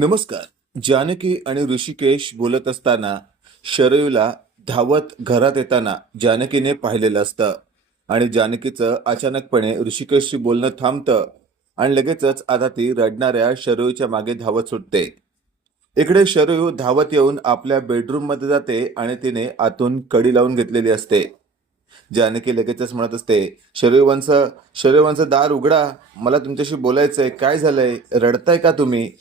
नमस्कार. जानकी आणि ऋषिकेश बोलत असताना शरयूला धावत घरात येताना जानकीने पाहिलेलं असतं. आणि जानकीचं अचानकपणे ऋषिकेशशी बोलणं थांबतं आणि लगेचच आता ती रडणाऱ्या शरयूच्या मागे धावत सुटते. इकडे शरयू धावत येऊन आपल्या बेडरूममध्ये जाते आणि तिने आतून कडी लावून घेतलेली असते. जानकी लगेचच म्हणत असते शरयूवंश शरयूवंश दार उघडा. मला तुमच्याशी बोलायचंय. काय झालंय? रडताय का तुम्ही?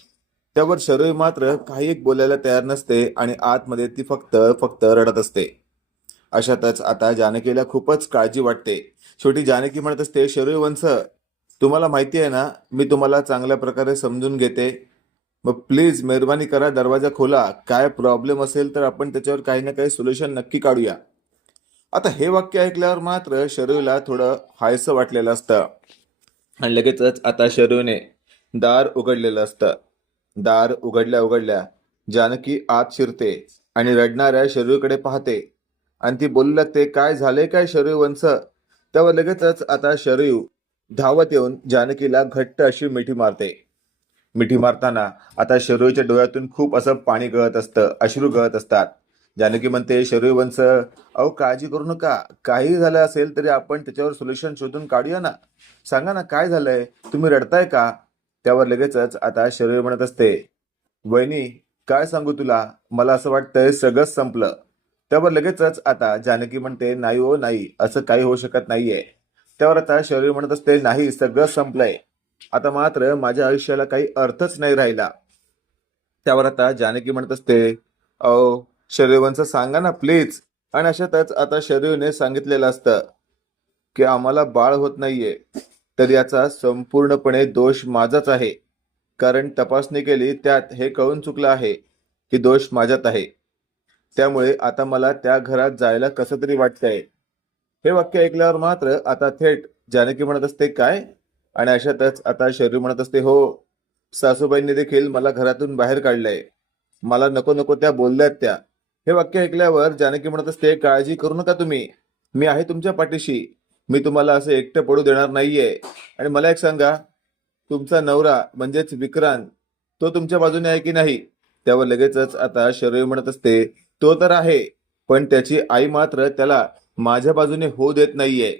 त्यावर शरयू मात्र काही एक बोलायला तयार नसते आणि आतमध्ये ती फक्त फक्त रडत असते. अशातच आता जानकीला खूपच काळजी वाटते. शेवटी जानकी म्हणत असते शरयू वंश तुम्हाला माहिती आहे ना मी तुम्हाला चांगल्या प्रकारे समजून घेते. मग प्लीज मेहरबानी करा दरवाजा खोला. काय प्रॉब्लेम असेल तर आपण त्याच्यावर काही ना काही सोल्युशन नक्की काढूया. आता हे वाक्य ऐकल्यावर मात्र शरयूला थोडं हायसं वाटलेलं असतं. आणि लगेचच आता शरयूने दार उघडलेलं असतं. दार उघडल्या उघडल्या जानकी आत शिरते आणि रडणाऱ्या शरीरकडे पाहते. आणि ती बोलू लागते काय झाले काय शरीर वंश? तेव्हा लगेचच आता शरीर धावत येऊन जानकीला घट्ट अशी मिठी मारते. मिठी मारताना आता शरीरच्या डोळ्यातून खूप असं पाणी गळत असतं अश्रू गळत असतात. जानकी म्हणते शरीर वंश अहो काळजी करू नका. काही झालं असेल तरी आपण त्याच्यावर सोल्युशन शोधून काढूया ना. सांगा ना काय झालंय? तुम्ही रडताय का? त्यावर लगेचच आता शरीर म्हणत असते वहिनी काय सांगू तुला? मला असं वाटतंय सगळंच संपलं. त्यावर लगेचच आता जानकी म्हणते नाही हो नाही असं काही होऊ शकत नाहीये. त्यावर आता शरीर म्हणत असते नाही सगळं संपलंय. आता मात्र माझ्या आयुष्याला काही अर्थच नाही राहिला. त्यावर आता जानकी म्हणत असते अहो शरीरवंच सांगा ना प्लीज. आणि अशातच आता शरीरने सांगितलेलं असतं की आम्हाला बाळ होत नाहीये. तर याचा संपूर्णपणे दोष माझाच आहे. कारण तपासणी केली त्यात हे कळून चुकलं आहे की दोष माझ्यात आहे. त्यामुळे आता मला त्या घरात जायला कसं तरी वाटतंय. हे वाक्य ऐकल्यावर मात्र आता थेट जानकी म्हणत असते काय? आणि अशातच आता शरीर म्हणत असते हो सासूबाईंनी देखील मला घरातून बाहेर काढलंय. मला नको नको त्या बोलल्यात त्या. हे वाक्य ऐकल्यावर जानकी म्हणत असते काळजी करू नका तुम्ही. मी आहे तुमच्या पाठीशी. मी तुम्हाला असं एकटं पडू देणार नाहीये. आणि मला एक सांगा तुमचा नवरा म्हणजेच विक्रांत तो तुमच्या बाजूने आहे की नाही? त्यावर लगेचच आता शरीर म्हणत असते तो तर आहे पण त्याची आई मात्र त्याला माझ्या बाजूने होऊ देत नाहीये.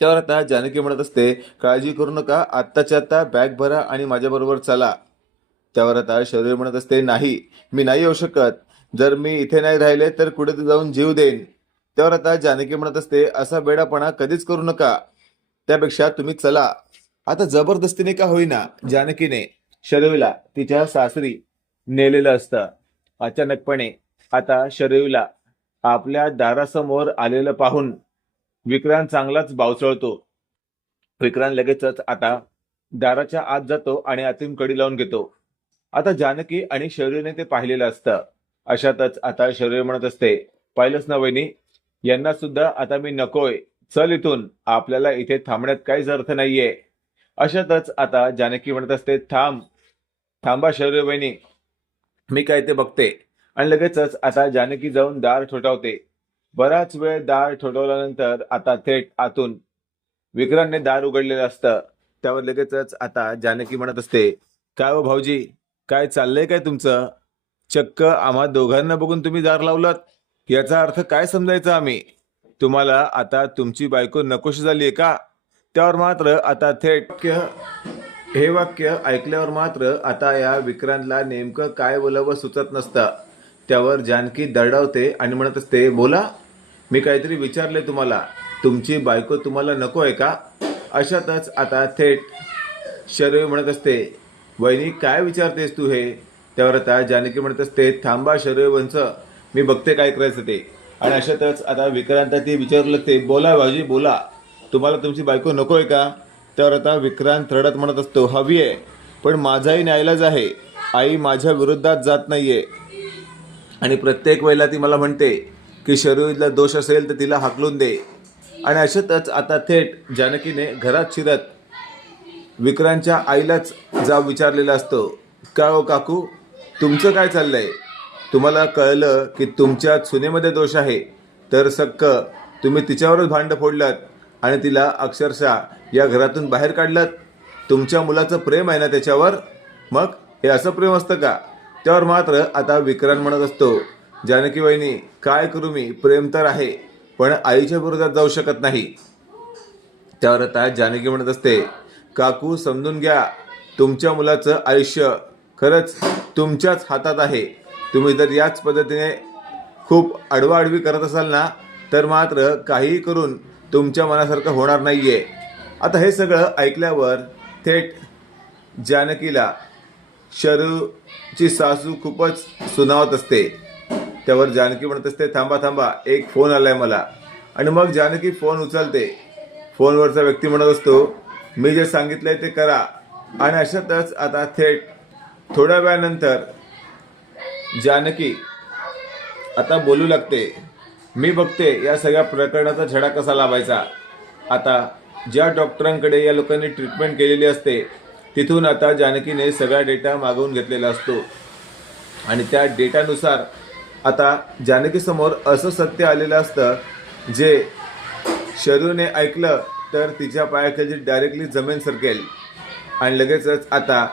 त्यावर आता जानकी म्हणत असते काळजी करू नका आत्ताच्या आता बॅग भरा आणि माझ्याबरोबर चला. त्यावर आता शरीर म्हणत असते नाही मी नाही येऊ शकत. जर मी इथे नाही राहिले तर कुठे जाऊन जीव देईन. त्यावर आता जानकी म्हणत असते असा बेडापणा कधीच करू नका. त्यापेक्षा तुम्ही चला. आता जबरदस्तीने का होईना जानकीने शरीरला तिच्या सासरी नेलेलं असतं. अचानकपणे आता शरीरला आपल्या दारासमोर आलेलं पाहून विक्रांत चांगलाच बावचळतो विक्रांत लगेचच आता दाराच्या आत जातो आणि आतीम कडी लावून घेतो. आता जानकी आणि शरीरने ते पाहिलेलं असतं. अशातच आता शरीर म्हणत असते पाहिलंच ना वहिनी यांना सुद्धा आता मी नकोय. चल इथून. आपल्याला इथे थांबण्यात काहीच अर्थ नाहीये. अशातच आता जानकी म्हणत असते थांब. थांबा शरीर वहिनी मी काय ते बघते. आणि लगेचच आता जानकी जाऊन दार ठोठावते. बराच वेळ दार ठोठवल्यानंतर आता थेट आतून विक्रांतने दार उघडलेलं असतं. त्यावर लगेचच आता जानकी म्हणत असते काय हो भाऊजी? काय चाललंय काय तुमचं? चक्क आम्हा दोघांना बघून तुम्ही दार लावलात. याचा अर्थ काय समजायचा आम्ही? तुम्हाला आता तुमची बायको नकोशी झाली आहे का? त्यावर मात्र आता थेट हे वाक्य ऐकल्यावर मात्र आता या विक्रांतला नेमकं काय बोलावं सुचत नसतं. त्यावर जानकी दरडावते आणि म्हणत असते बोला मी काहीतरी विचारले तुम्हाला. तुमची बायको तुम्हाला नको आहे का? अशातच आता थेट शरीर म्हणत असते वहिनी काय विचारतेस तू हे? त्यावर आता जानकी म्हणत असते थांबा शरीर वंच मी बघते काय करायचं ते. आणि अशातच आता विक्रांत ते विचारलं ते बोला भाऊजी बोला. तुम्हाला तुमची बायको नको आहे का? त्यावर आता विक्रांत रडत म्हणत असतो हवी आहे. पण माझाही न्यायलाच आहे. आई माझ्या विरोधात जात नाहीये. आणि प्रत्येक वेळेला ती मला म्हणते की शरीरातला दोष असेल तर तिला हाकलून दे. आणि अशातच आता थेट जानकीने घरात शिरत विक्रांतच्या आईलाच जाब विचारलेला असतो का हो काकू? तुमचं काय चाललंय? तुम्हाला कळलं की तुमच्या सुनेमध्ये दोष आहे. तर सक्क तुम्ही तिच्यावरच भांड फोडलात आणि तिला अक्षरशः या घरातून बाहेर काढलात. तुमच्या मुलाचं प्रेम आहे ना त्याच्यावर? मग? हे असं प्रेम असतं का? त्यावर मात्र आता विक्रांत म्हणत असतो जानकी वहिनी काय करू मी? प्रेम तर आहे पण आईच्या विरोधात जाऊ शकत नाही. त्यावर आता जानकी म्हणत असते काकू समजून घ्या तुमच्या मुलाचं आयुष्य खरंच तुमच्याच हातात आहे. तुम्ही जर याच पद्धतीने खूप अडवाअडवी करत असाल ना तर मात्र काहीही करून तुमच्या मनासारखं होणार नाही आहे आता हे सगळं ऐकल्यावर थेट जानकीला शरूची सासू खूपच सुनावत असते. त्यावर जानकी म्हणत असते थांबा थांबा एक फोन आलाय मला. आणि मग जानकी फोन उचलते. फोनवरचा व्यक्ती म्हणत असतो मी जे सांगितलंय ते करा. आणि अशातच आता थेट थोड्या वेळानंतर जानकी आता बोलू लागते. मी बघते या सगळ्या प्रकरणाचा छडा कसा लावायचा. आता ज्या डॉक्टरांकडे या लोकांनी ट्रीटमेंट केलेली असते तिथून आता जानकीने सगळा डेटा मागवून घेतलेला असतो. आणि त्या डेटानुसार आता जानकीसमोर असं सत्य आलेलं असतं जे शरूने ऐकलं तर तिच्या पायाखाली डायरेक्टली जमीन सरकेल. आणि लगेचच आता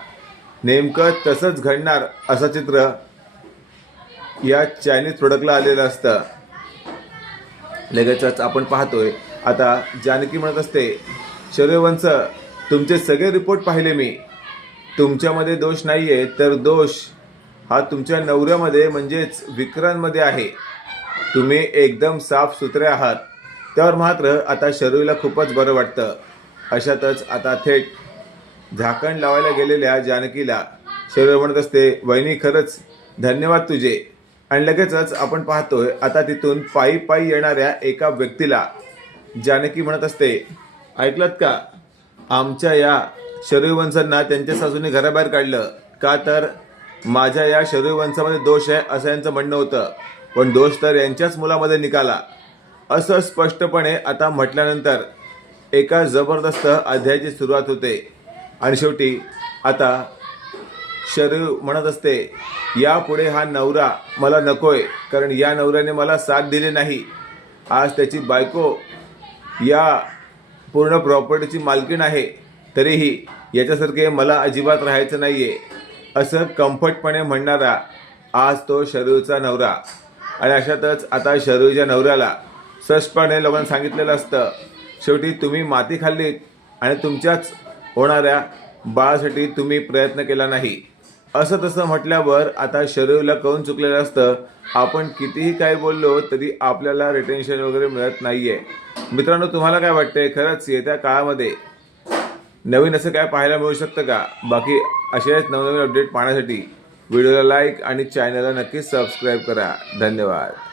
नेमकं तसंच घडणार असं चित्र या चायनीज प्रोडक्टला आलेलं असतं. लगेचच आपण पाहतोय. आता जानकी म्हणत असते शरीरवंश तुमचे सगळे रिपोर्ट पाहिले मी. तुमच्यामध्ये दोष नाहीये तर दोष हा तुमच्या नवऱ्यामध्ये म्हणजेच विक्रांमध्ये आहे. तुम्ही एकदम साफ सुथरे आहात. त्यावर मात्र आता शरीरला खूपच बरं वाटतं. अशातच आता थेट झाकण लावायला गेलेल्या जानकीला शरीर म्हणत असते वहिनी खरंच धन्यवाद तुझे. आणि लगेचच आपण पाहतोय आता तिथून पायी पायी येणाऱ्या एका व्यक्तीला जानकी म्हणत असते ऐकलत का? आमच्या या शरीरवंशांना त्यांच्या सासूने घराबाहेर काढलं. का तर माझ्या या शरीरवंशामध्ये दोष आहे असं यांचं म्हणणं होतं. पण दोष तर यांच्याच मुलामध्ये निकाला असं स्पष्टपणे आता म्हटल्यानंतर एका जबरदस्त अध्यायाची सुरुवात होते. आणि शेवटी आता शरीर म्हणत असते यापुढे हा नवरा मला नकोय कारण या नवऱ्याने मला साथ दिली नाही. आज त्याची बायको या पूर्ण प्रॉपर्टीची मालकीण आहे तरीही याच्यासारखे मला अजिबात राहायचं नाही आहे असं कम्फर्टपणे म्हणणारा आज तो शरीरचा नवरा. आणि अशातच आता शरीरच्या नवऱ्याला स्पष्टपणे लोकांना सांगितलेलं असतं शेवटी तुम्ही माती खाल्लीत आणि तुमच्याच होणाऱ्या बाळासाठी तुम्ही प्रयत्न केला नाही. असं तसं म्हटल्यावर आता शरीरला कळून चुकलेलं असतं? आपण कितीही काय बोललो तरी आपल्याला रिटेन्शन वगैरे मिळत नाहीये. मित्रांनो तुम्हाला काय वाटतंय? खरंच येत्या काळामध्ये नवीन असं काय पाहायला मिळू शकतं का? बाकी असेच नवनवीन अपडेट पाहण्यासाठी. व्हिडिओला लाईक आणि चॅनलला नक्कीच सबस्क्राईब करा. धन्यवाद.